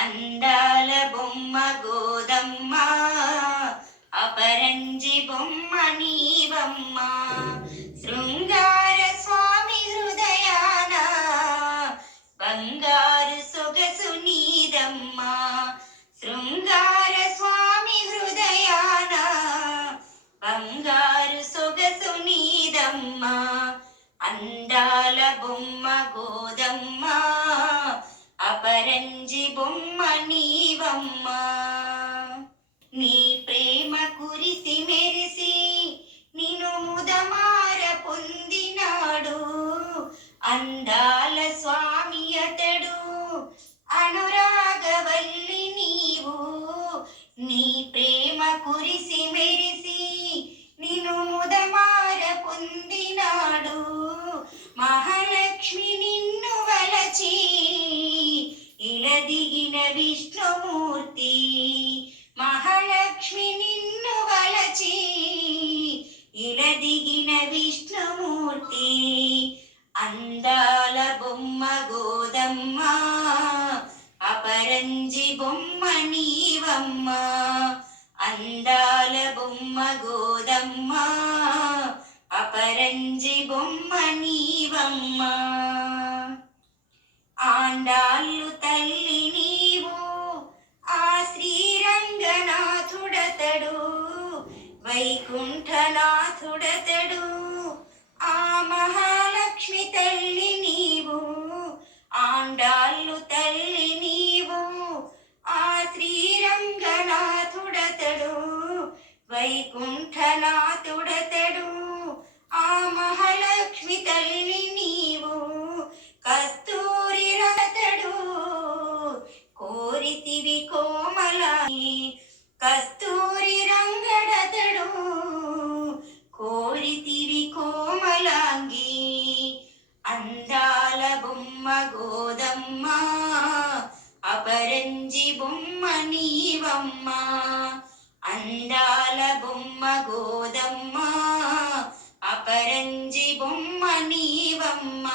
అందాల బొమ్మ గోదమ్మ, అపరంజి బొమ్మ నీవమ్మ. శృంగార స్వామి హృదయాన బంగారు సొగసు నీదమ్మ. శృంగార స్వామి హృదయాన బంగారు సొగసు నీదమ్మ. అందాల బొమ్మ గోదమ్మ, అపరంజి బొమ్మ నీవమ్మ. నీ ప్రేమ కురిసి మెరిసి నిన్ను ముదమార పొందినాడు అందాల స్వామి అతడు, అనురాగవల్లి నీవు. నీ ప్రేమ కురిసి మెరిసి నిన్ను ముదమార పొందినాడు మహాలక్ష్మి నిన్ను వలచి ఇలదిగిన విష్ణుమూర్తి. మహాలక్ష్మి నిన్ను వలచి ఇలదిగిన విష్ణుమూర్తి. అందాల బొమ్మ గోదమ్మ, అపరంజి బొమ్మ నీవమ్మ. అందాల బొమ్మ గోదమ్మ, అపరంజి బొమ్మ నీవమ్మ. ఆండాళ్ళు తల్లి నీవు, ఆ శ్రీరంగనాథుడతడు, వైకుంఠనాథుడతడు. ఆ మహాలక్ష్మి తల్లి నీవు, ఆండాళ్ళు తల్లి నీవు. ఆ శ్రీరంగనాథుడతడు, వైకుంఠనాథుడతడు. ఆ మహాలక్ష్మి తల్లి నీవు, కస్తూరి రతడు. కోరితివి కోమలాంగి, కస్తూరి రంగడతడు. కోరితివి కోమలాంగి. అందాల బొమ్మ గోదమ్మ, అపరంజి బొమ్మ నీవమ్మ. అందాల బొమ్మ గోదమ్మ, అపరంజి బొమ్మ నీవమ్మ.